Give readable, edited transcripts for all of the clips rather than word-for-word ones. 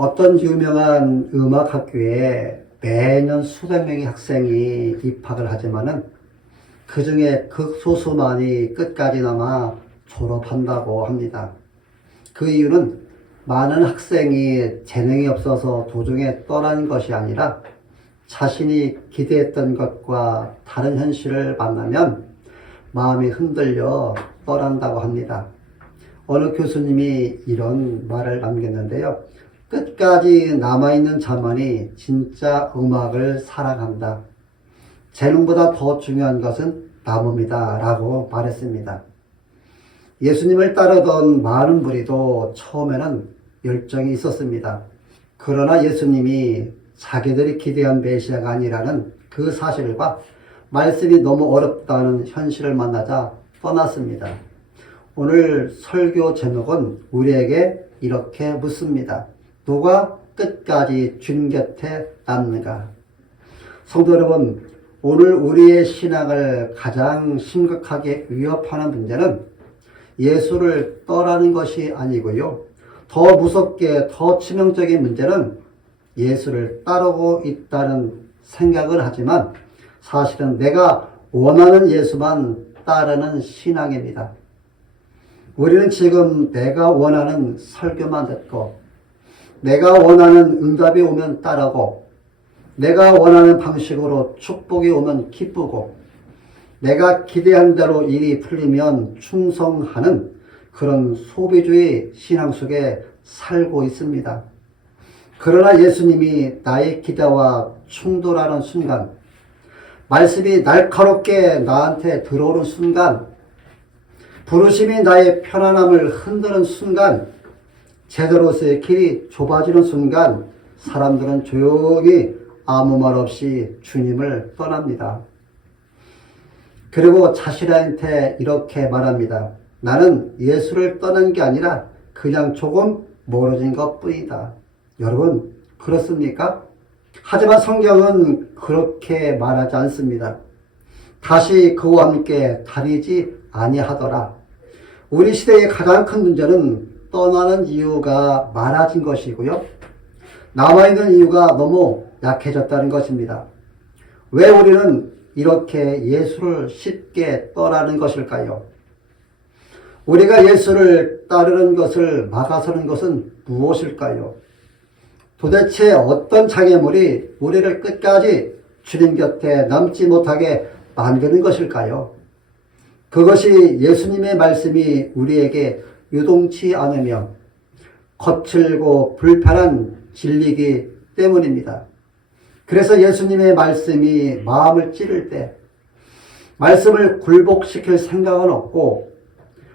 어떤 유명한 음악학교에 매년 수백 명의 학생이 입학을 하지만은 그 중에 극소수만이 끝까지나마 졸업한다고 합니다. 그 이유는 많은 학생이 재능이 없어서 도중에 떠나는 것이 아니라 자신이 기대했던 것과 다른 현실을 만나면 마음이 흔들려 떠난다고 합니다. 어느 교수님이 이런 말을 남겼는데요. 끝까지 남아있는 자만이 진짜 음악을 사랑한다. 재능보다 더 중요한 것은 나무입니다. 라고 말했습니다. 예수님을 따르던 많은 무리도 처음에는 열정이 있었습니다. 그러나 예수님이 자기들이 기대한 메시아가 아니라는 그 사실과 말씀이 너무 어렵다는 현실을 만나자 떠났습니다. 오늘 설교 제목은 우리에게 이렇게 묻습니다. 누가 끝까지 주님 곁에 남는가? 성도 여러분, 오늘 우리의 신앙을 가장 심각하게 위협하는 문제는 예수를 떠나는 것이 아니고요. 더 무섭게 더 치명적인 문제는 예수를 따르고 있다는 생각을 하지만 사실은 내가 원하는 예수만 따르는 신앙입니다. 우리는 지금 내가 원하는 설교만 듣고 내가 원하는 응답이 오면 따르고 내가 원하는 방식으로 축복이 오면 기쁘고 내가 기대한 대로 일이 풀리면 충성하는 그런 소비주의 신앙 속에 살고 있습니다. 그러나 예수님이 나의 기대와 충돌하는 순간, 말씀이 날카롭게 나한테 들어오는 순간, 부르심이 나의 편안함을 흔드는 순간, 제대로서의 길이 좁아지는 순간 사람들은 조용히 아무 말 없이 주님을 떠납니다. 그리고 자신한테 이렇게 말합니다. 나는 예수를 떠난 게 아니라 그냥 조금 멀어진 것 뿐이다. 여러분, 그렇습니까? 하지만 성경은 그렇게 말하지 않습니다. 다시 그와 함께 다니지 아니하더라. 우리 시대의 가장 큰 문제는 떠나는 이유가 많아진 것이고요. 남아있는 이유가 너무 약해졌다는 것입니다. 왜 우리는 이렇게 예수를 쉽게 떠나는 것일까요? 우리가 예수를 따르는 것을 막아서는 것은 무엇일까요? 도대체 어떤 장애물이 우리를 끝까지 주님 곁에 남지 못하게 만드는 것일까요? 그것이 예수님의 말씀이 우리에게 유동치 않으며 거칠고 불편한 진리이기 때문입니다. 그래서 예수님의 말씀이 마음을 찌를 때 말씀을 굴복시킬 생각은 없고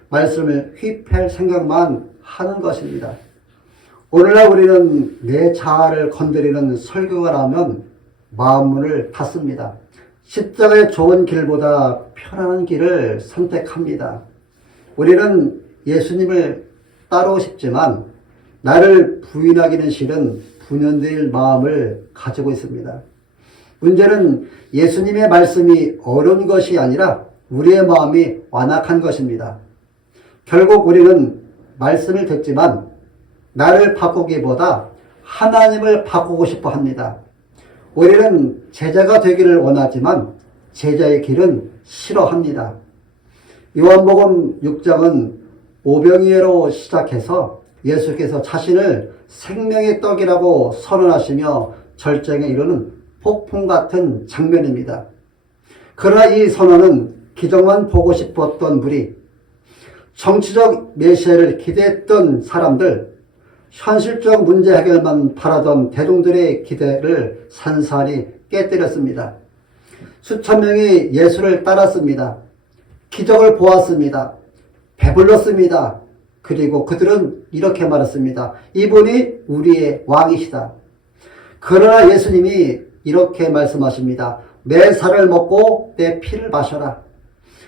말씀을 휘폐할 생각만 하는 것입니다. 오늘날 우리는 내 자아를 건드리는 설교가 나오면 마음문을 닫습니다. 십자가의 좁은 길보다 편안한 길을 선택합니다. 우리는 예수님을 따르고 싶지만 나를 부인하기는 싫은 분연될 마음을 가지고 있습니다. 문제는 예수님의 말씀이 어려운 것이 아니라 우리의 마음이 완악한 것입니다. 결국 우리는 말씀을 듣지만 나를 바꾸기보다 하나님을 바꾸고 싶어 합니다. 우리는 제자가 되기를 원하지만 제자의 길은 싫어합니다. 요한복음 6장은 오병이어로 시작해서 예수께서 자신을 생명의 떡이라고 선언하시며 절정에 이르는 폭풍 같은 장면입니다. 그러나 이 선언은 기적만 보고 싶었던 무리, 정치적 메시아를 기대했던 사람들, 현실적 문제 해결만 바라던 대중들의 기대를 산산이 깨뜨렸습니다. 수천 명이 예수를 따랐습니다. 기적을 보았습니다. 배불렀습니다. 그리고 그들은 이렇게 말했습니다. 이분이 우리의 왕이시다. 그러나 예수님이 이렇게 말씀하십니다. 내 살을 먹고 내 피를 마셔라.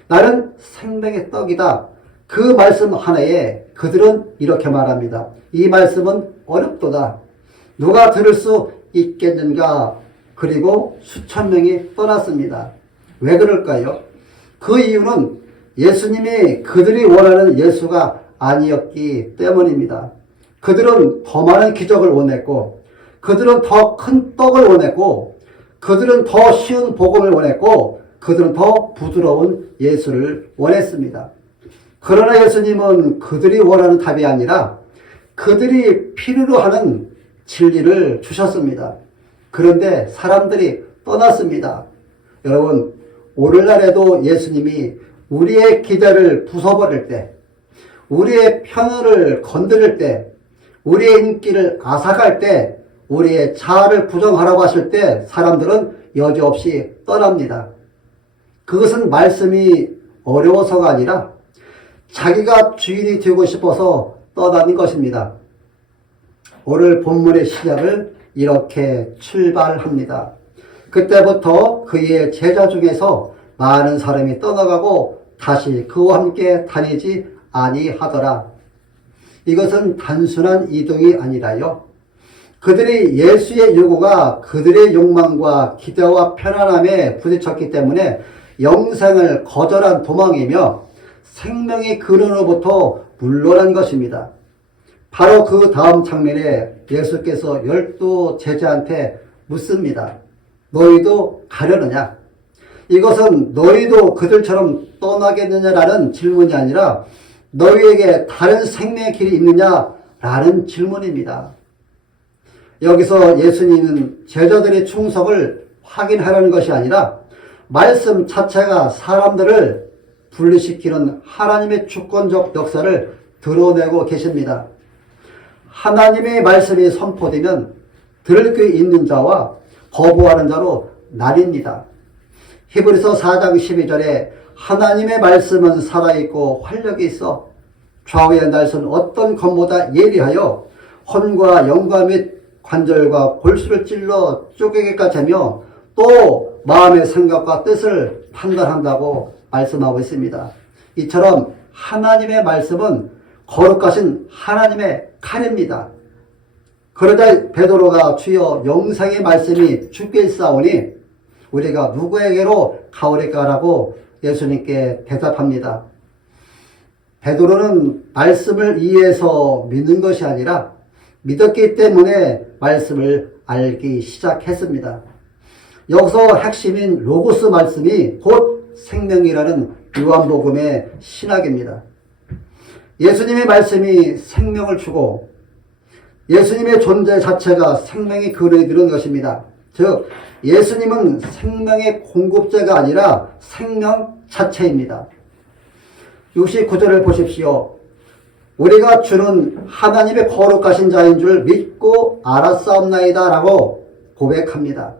나는 생명의 떡이다. 그 말씀 하나에 그들은 이렇게 말합니다. 이 말씀은 어렵도다. 누가 들을 수 있겠는가? 그리고 수천 명이 떠났습니다. 왜 그럴까요? 그 이유는 예수님이 그들이 원하는 예수가 아니었기 때문입니다. 그들은 더 많은 기적을 원했고, 그들은 더 큰 떡을 원했고, 그들은 더 쉬운 복음을 원했고, 그들은 더 부드러운 예수를 원했습니다. 그러나 예수님은 그들이 원하는 답이 아니라 그들이 필요로 하는 진리를 주셨습니다. 그런데 사람들이 떠났습니다. 여러분, 오늘날에도 예수님이 우리의 기대를 부숴버릴 때, 우리의 편을 건드릴 때, 우리의 인기를 앗아갈 때, 우리의 자아를 부정하라고 하실 때 사람들은 여지없이 떠납니다. 그것은 말씀이 어려워서가 아니라 자기가 주인이 되고 싶어서 떠나는 것입니다. 오늘 본문의 시작을 이렇게 출발합니다. 그때부터 그의 제자 중에서 많은 사람이 떠나가고 다시 그와 함께 다니지 아니하더라. 이것은 단순한 이동이 아니라요, 그들이 예수의 요구가 그들의 욕망과 기대와 편안함에 부딪혔기 때문에 영생을 거절한 도망이며 생명의 근원으로부터 물러난 것입니다. 바로 그 다음 장면에 예수께서 12 제자한테 묻습니다. 너희도 가려느냐? 이것은 너희도 그들처럼 떠나겠느냐라는 질문이 아니라 너희에게 다른 생명의 길이 있느냐라는 질문입니다. 여기서 예수님은 제자들의 충성을 확인하려는 것이 아니라 말씀 자체가 사람들을 분리시키는 하나님의 주권적 역사를 드러내고 계십니다. 하나님의 말씀이 선포되면 들을 귀 있는 자와 거부하는 자로 나뉩니다. 히브리서 4장 12절에 하나님의 말씀은 살아있고 활력이 있어 좌우의 날선 어떤 검보다 예리하여 혼과 영과 및 관절과 골수를 찔러 쪼개기까지 하며 또 마음의 생각과 뜻을 판단한다고 말씀하고 있습니다. 이처럼 하나님의 말씀은 거룩하신 하나님의 칼입니다. 그러자 베드로가 주여 영생의 말씀이 주께 있사오니 우리가 누구에게로 가오리까라고 예수님께 대답합니다. 베드로는 말씀을 이해해서 믿는 것이 아니라 믿었기 때문에 말씀을 알기 시작했습니다. 여기서 핵심인 로고스 말씀이 곧 생명이라는 요한복음의 신학입니다. 예수님의 말씀이 생명을 주고 예수님의 존재 자체가 생명의 근원이 되는 것입니다. 즉 예수님은 생명의 공급자가 아니라 생명 자체입니다. 69절을 보십시오. 우리가 주는 하나님의 거룩하신 자인 줄 믿고 알았사옵나이다 라고 고백합니다.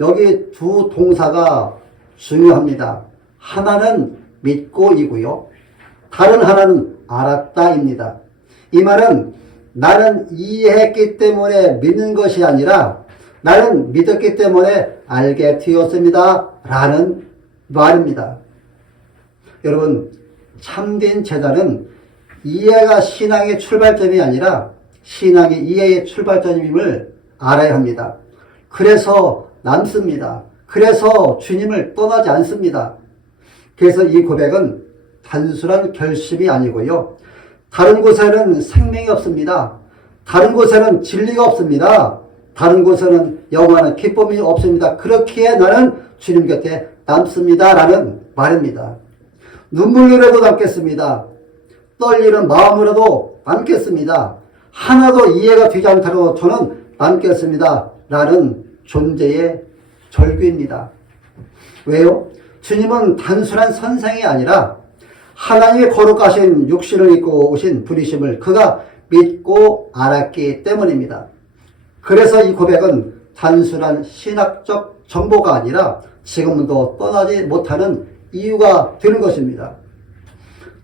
여기 두 동사가 중요합니다. 하나는 믿고이고요, 다른 하나는 알았다입니다. 이 말은 나는 이해했기 때문에 믿는 것이 아니라 나는 믿었기 때문에 알게 되었습니다 라는 말입니다. 여러분, 참된 제자는 이해가 신앙의 출발점이 아니라 신앙이 이해의 출발점임을 알아야 합니다. 그래서 남습니다. 그래서 주님을 떠나지 않습니다. 그래서 이 고백은 단순한 결심이 아니고요, 다른 곳에는 생명이 없습니다. 다른 곳에는 진리가 없습니다. 다른 곳에는 영원한 기쁨이 없습니다. 그렇기에 나는 주님 곁에 남습니다 라는 말입니다. 눈물로라도 남겠습니다. 떨리는 마음으로도 남겠습니다. 하나도 이해가 되지 않더라도 저는 남겠습니다 라는 존재의 절규입니다. 왜요? 주님은 단순한 선생이 아니라 하나님의 거룩하신 육신을 입고 오신 분이심을 그가 믿고 알았기 때문입니다. 그래서 이 고백은 단순한 신학적 정보가 아니라 지금도 떠나지 못하는 이유가 되는 것입니다.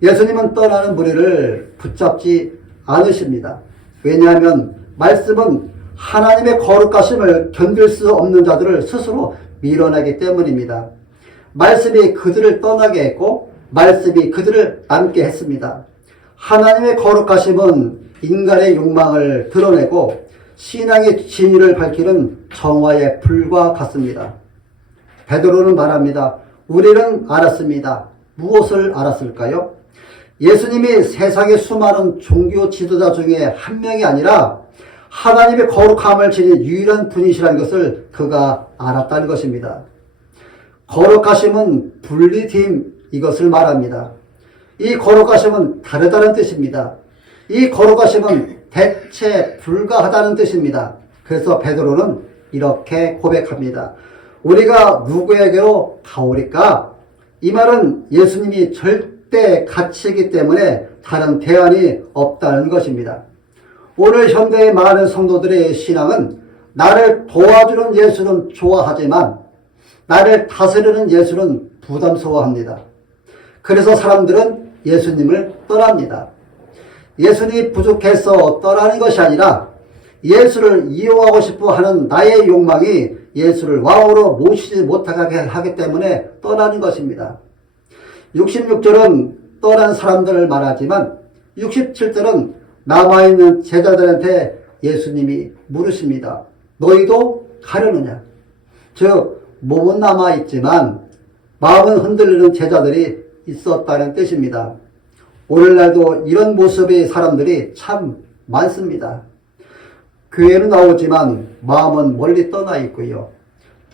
예수님은 떠나는 무리를 붙잡지 않으십니다. 왜냐하면 말씀은 하나님의 거룩하심을 견딜 수 없는 자들을 스스로 밀어내기 때문입니다. 말씀이 그들을 떠나게 했고 말씀이 그들을 남게 했습니다. 하나님의 거룩하심은 인간의 욕망을 드러내고 신앙의 진리를 밝히는 정화의 불과 같습니다. 베드로는 말합니다. 우리는 알았습니다. 무엇을 알았을까요? 예수님이 세상의 수많은 종교 지도자 중에 한 명이 아니라 하나님의 거룩함을 지닌 유일한 분이시라는 것을 그가 알았다는 것입니다. 거룩하심은 분리됨, 이것을 말합니다. 이 거룩하심은 다르다는 뜻입니다. 이 거룩하심은 대체 불가하다는 뜻입니다. 그래서 베드로는 이렇게 고백합니다. 우리가 누구에게로 가오리까? 이 말은 예수님이 절대 가치이기 때문에 다른 대안이 없다는 것입니다. 오늘 현대의 많은 성도들의 신앙은 나를 도와주는 예수는 좋아하지만 나를 다스리는 예수는 부담스러워합니다. 그래서 사람들은 예수님을 떠납니다. 예수님이 부족해서 떠나는 것이 아니라 예수를 이용하고 싶어 하는 나의 욕망이 예수를 왕으로 모시지 못하게 하기 때문에 떠나는 것입니다. 66절은 떠난 사람들을 말하지만 67절은 남아있는 제자들한테 예수님이 물으십니다. 너희도 가려느냐? 즉 몸은 남아있지만 마음은 흔들리는 제자들이 있었다는 뜻입니다. 오늘날도 이런 모습의 사람들이 참 많습니다. 교회는 나오지만 마음은 멀리 떠나 있고요.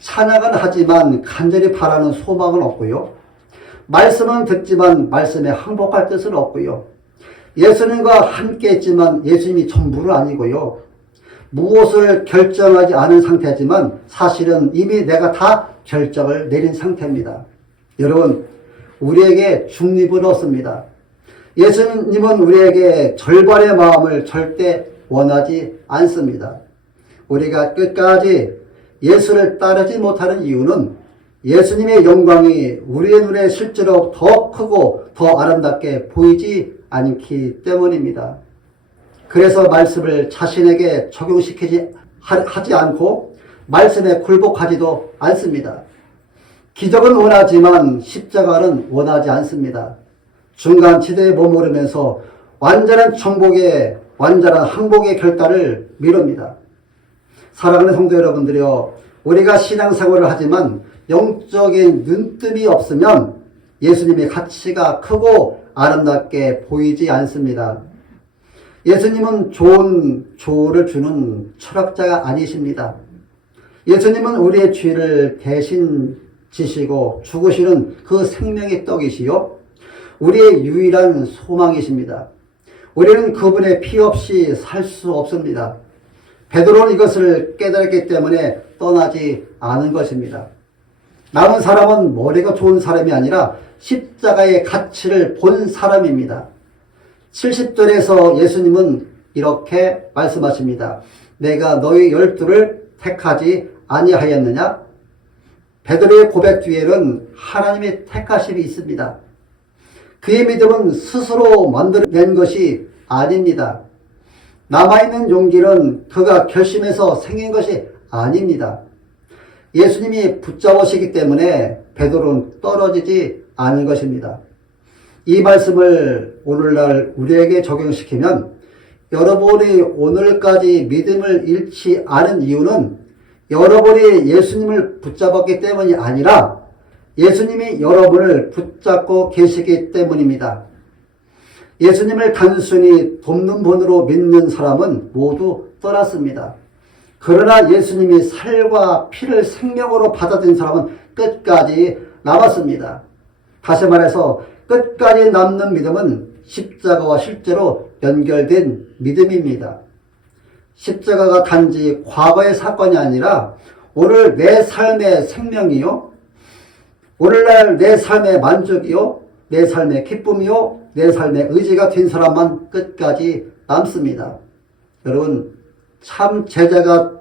찬양은 하지만 간절히 바라는 소망은 없고요. 말씀은 듣지만 말씀에 항복할 뜻은 없고요. 예수님과 함께 있지만 예수님이 전부는 아니고요. 무엇을 결정하지 않은 상태지만 사실은 이미 내가 다 결정을 내린 상태입니다. 여러분, 우리에게 중립은 없습니다. 예수님은 우리에게 절반의 마음을 절대 원하지 않습니다. 우리가 끝까지 예수를 따르지 못하는 이유는 예수님의 영광이 우리의 눈에 실제로 더 크고 더 아름답게 보이지 않기 때문입니다. 그래서 말씀을 자신에게 하지 않고 말씀에 굴복하지도 않습니다. 기적은 원하지만 십자가는 원하지 않습니다. 중간 지대에 머무르면서 완전한 정복의 완전한 항복의 결단을 미룹니다. 사랑하는 성도 여러분들이여, 우리가 신앙생활을 하지만 영적인 눈뜸이 없으면 예수님의 가치가 크고 아름답게 보이지 않습니다. 예수님은 좋은 조를 주는 철학자가 아니십니다. 예수님은 우리의 죄를 대신 지시고 죽으시는 그 생명의 떡이시요 우리의 유일한 소망이십니다. 우리는 그분의 피 없이 살 수 없습니다. 베드로는 이것을 깨달았기 때문에 떠나지 않은 것입니다. 남은 사람은 머리가 좋은 사람이 아니라 십자가의 가치를 본 사람입니다. 70절에서 예수님은 이렇게 말씀하십니다. 내가 너희 12를 택하지 아니하였느냐? 베드로의 고백 뒤에는 하나님의 택하심이 있습니다. 그의 믿음은 스스로 만들어낸 것이 아닙니다. 남아있는 용기는 그가 결심해서 생긴 것이 아닙니다. 예수님이 붙잡으시기 때문에 베드로는 떨어지지 않은 것입니다. 이 말씀을 오늘날 우리에게 적용시키면 여러분이 오늘까지 믿음을 잃지 않은 이유는 여러분이 예수님을 붙잡았기 때문이 아니라 예수님이 여러분을 붙잡고 계시기 때문입니다. 예수님을 단순히 돕는 분으로 믿는 사람은 모두 떠났습니다. 그러나 예수님이 살과 피를 생명으로 받아들인 사람은 끝까지 남았습니다. 다시 말해서 끝까지 남는 믿음은 십자가와 실제로 연결된 믿음입니다. 십자가가 단지 과거의 사건이 아니라 오늘 내 삶의 생명이요, 오늘날 내 삶의 만족이요, 내 삶의 기쁨이요, 내 삶의 의지가 된 사람만 끝까지 남습니다. 여러분, 참 제자가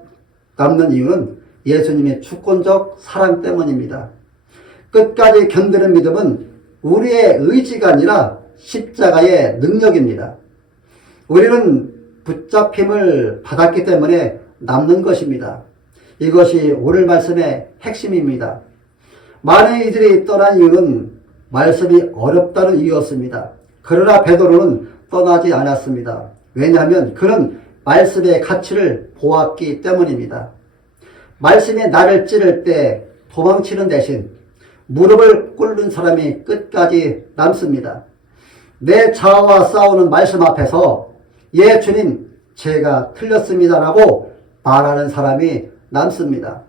남는 이유는 예수님의 주권적 사랑 때문입니다. 끝까지 견디는 믿음은 우리의 의지가 아니라 십자가의 능력입니다. 우리는 붙잡힘을 받았기 때문에 남는 것입니다. 이것이 오늘 말씀의 핵심입니다. 많은 이들이 떠난 이유는 말씀이 어렵다는 이유였습니다. 그러나 베드로는 떠나지 않았습니다. 왜냐하면 그는 말씀의 가치를 보았기 때문입니다. 말씀이 나를 찌를 때 도망치는 대신 무릎을 꿇는 사람이 끝까지 남습니다. 내 자아와 싸우는 말씀 앞에서 예 주님 제가 틀렸습니다라고 말하는 사람이 남습니다.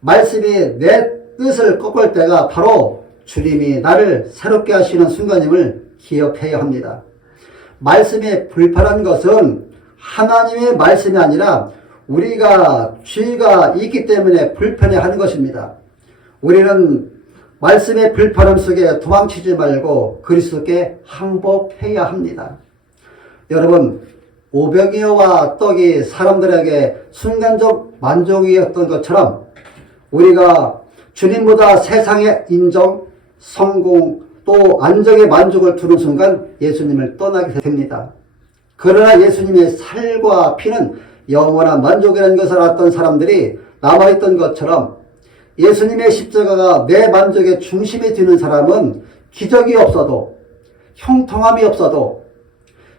말씀이 내 뜻을 꺾을 때가 바로 주님이 나를 새롭게 하시는 순간임을 기억해야 합니다. 말씀이 불편한 것은 하나님의 말씀이 아니라 우리가 죄가 있기 때문에 불편해하는 것입니다. 우리는 말씀의 불편함 속에 도망치지 말고 그리스도께 항복해야 합니다. 여러분, 오병이어와 떡이 사람들에게 순간적 만족이었던 것처럼 우리가 주님보다 세상의 인정, 성공, 또 안정의 만족을 두는 순간 예수님을 떠나게 됩니다. 그러나 예수님의 살과 피는 영원한 만족이라는 것을 알았던 사람들이 남아있던 것처럼 예수님의 십자가가 내 만족의 중심에 드는 사람은 기적이 없어도, 형통함이 없어도,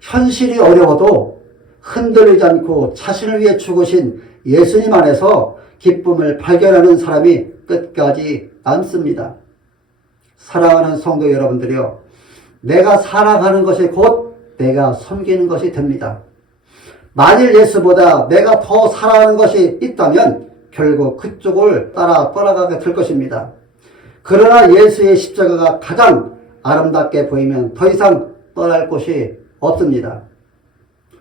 현실이 어려워도 흔들리지 않고 자신을 위해 죽으신 예수님 안에서 기쁨을 발견하는 사람이 끝까지 남습니다. 사랑하는 성도 여러분들이요, 내가 사랑하는 것이 곧 내가 섬기는 것이 됩니다. 만일 예수보다 내가 더 사랑하는 것이 있다면 결국 그쪽을 따라 떠나가게 될 것입니다. 그러나 예수의 십자가가 가장 아름답게 보이면 더 이상 떠날 곳이 없습니다.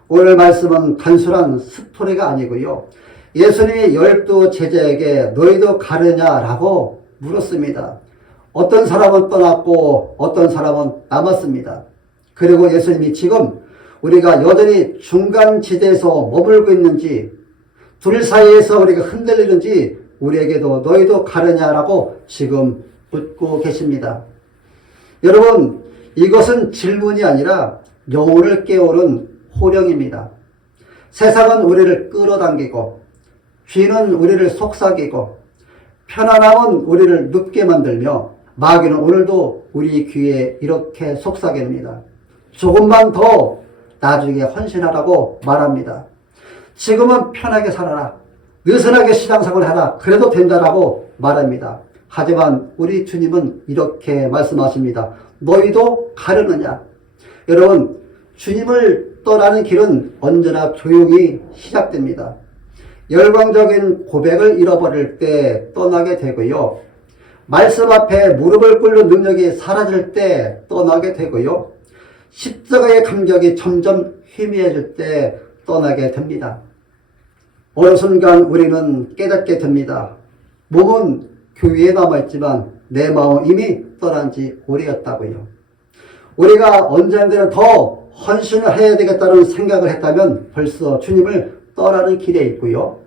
오늘 말씀은 단순한 스토리가 아니고요. 예수님이 12 제자에게 너희도 가느냐라고 물었습니다. 어떤 사람은 떠났고 어떤 사람은 남았습니다. 그리고 예수님이 지금 우리가 여전히 중간지대에서 머물고 있는지 둘 사이에서 우리가 흔들리는지 우리에게도 너희도 가느냐라고 지금 묻고 계십니다. 여러분, 이것은 질문이 아니라 영혼을 깨우는 호령입니다. 세상은 우리를 끌어당기고 죄는 우리를 속삭이고 편안함은 우리를 눕게 만들며 마귀는 오늘도 우리 귀에 이렇게 속삭입니다. 조금만 더 나중에 헌신하라고 말합니다. 지금은 편하게 살아라. 느슨하게 신앙생활을 하라. 그래도 된다라고 말합니다. 하지만 우리 주님은 이렇게 말씀하십니다. 너희도 가려느냐? 여러분, 주님을 떠나는 길은 언제나 조용히 시작됩니다. 열광적인 고백을 잃어버릴 때 떠나게 되고요. 말씀 앞에 무릎을 꿇는 능력이 사라질 때 떠나게 되고요. 십자가의 감격이 점점 희미해질 때 떠나게 됩니다. 어느 순간 우리는 깨닫게 됩니다. 몸은 교회에 남아있지만 내 마음은 이미 떠난 지 오래였다고요. 우리가 언젠가는 더 헌신을 해야 되겠다는 생각을 했다면 벌써 주님을 떠나는 길에 있고요.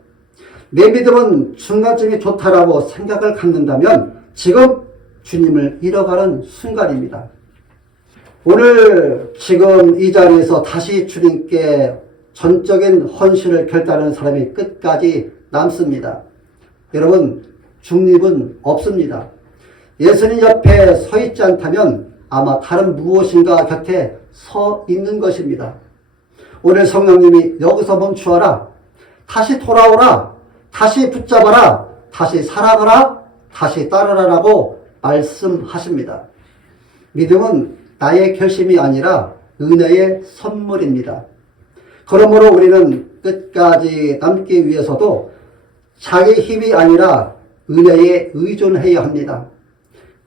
내 믿음은 중간쯤이 좋다라고 생각을 갖는다면 지금 주님을 잃어가는 순간입니다. 오늘 지금 이 자리에서 다시 주님께 전적인 헌신을 결단하는 사람이 끝까지 남습니다. 여러분, 중립은 없습니다. 예수님 옆에 서 있지 않다면 아마 다른 무엇인가 곁에 서 있는 것입니다. 오늘 성령님이 여기서 멈추어라, 다시 돌아오라, 다시 붙잡아라, 다시 사랑하라, 다시 따르라라고 말씀하십니다. 믿음은 나의 결심이 아니라 은혜의 선물입니다. 그러므로 우리는 끝까지 남기 위해서도 자기 힘이 아니라 은혜에 의존해야 합니다.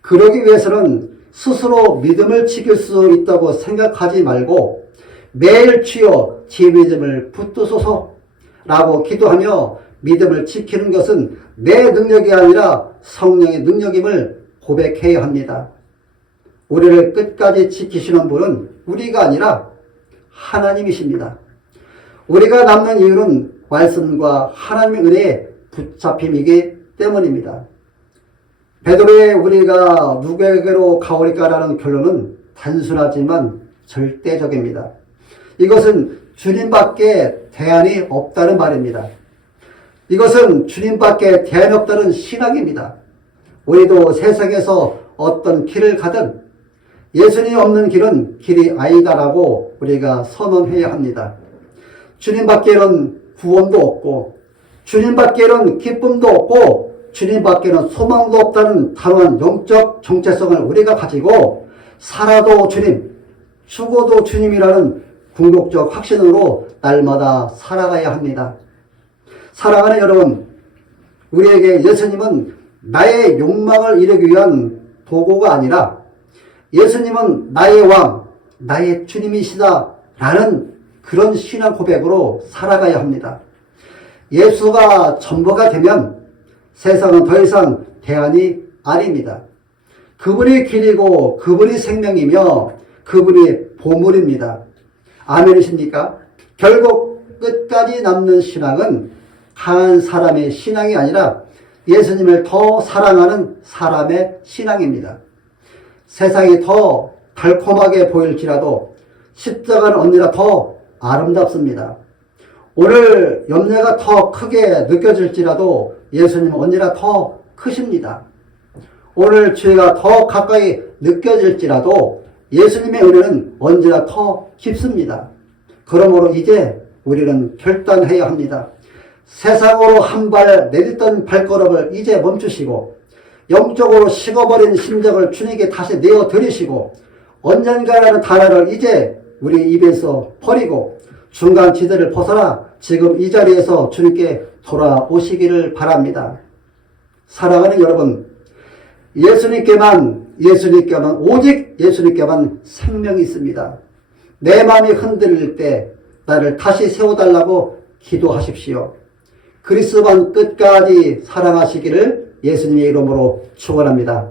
그러기 위해서는 스스로 믿음을 지킬 수 있다고 생각하지 말고 매일 주여 제 믿음을 붙드소서라고 기도하며 믿음을 지키는 것은 내 능력이 아니라 성령의 능력임을 고백해야 합니다. 우리를 끝까지 지키시는 분은 우리가 아니라 하나님이십니다. 우리가 남는 이유는 말씀과 하나님의 은혜에 붙잡힘이기 때문입니다. 베드로의 우리가 누구에게로 가오리까라는 결론은 단순하지만 절대적입니다. 이것은 주님밖에 대안이 없다는 말입니다. 이것은 주님밖에 대안이 없다는 신앙입니다. 우리도 세상에서 어떤 길을 가든 예수님 없는 길은 길이 아니다라고 우리가 선언해야 합니다. 주님밖에는 구원도 없고 주님밖에는 기쁨도 없고 주님밖에는 소망도 없다는 단호한 영적 정체성을 우리가 가지고 살아도 주님, 죽어도 주님이라는 궁극적 확신으로 날마다 살아가야 합니다. 사랑하는 여러분, 우리에게 예수님은 나의 욕망을 이루기 위한 도구가 아니라 예수님은 나의 왕, 나의 주님이시다 라는 그런 신앙 고백으로 살아가야 합니다. 예수가 전부가 되면 세상은 더 이상 대안이 아닙니다. 그분이 길이고 그분이 생명이며 그분이 보물입니다. 아멘이십니까? 결국 끝까지 남는 신앙은 강한 사람의 신앙이 아니라 예수님을 더 사랑하는 사람의 신앙입니다. 세상이 더 달콤하게 보일지라도 십자가는 언제나 더 아름답습니다. 오늘 염려가 더 크게 느껴질지라도 예수님은 언제나 더 크십니다. 오늘 죄가 더 가까이 느껴질지라도 예수님의 은혜는 언제나 더 깊습니다. 그러므로 이제 우리는 결단해야 합니다. 세상으로 한 발 내딛던 발걸음을 이제 멈추시고 영적으로 식어버린 심정을 주님께 다시 내어드리시고 언젠가라는 단어를 이제 우리 입에서 버리고 중간지대를 벗어나 지금 이 자리에서 주님께 돌아오시기를 바랍니다. 사랑하는 여러분, 예수님께만 오직 예수님께만 생명이 있습니다. 내 마음이 흔들릴 때 나를 다시 세워달라고 기도하십시오. 그리스도만 끝까지 사랑하시기를 예수님의 이름으로 축원합니다.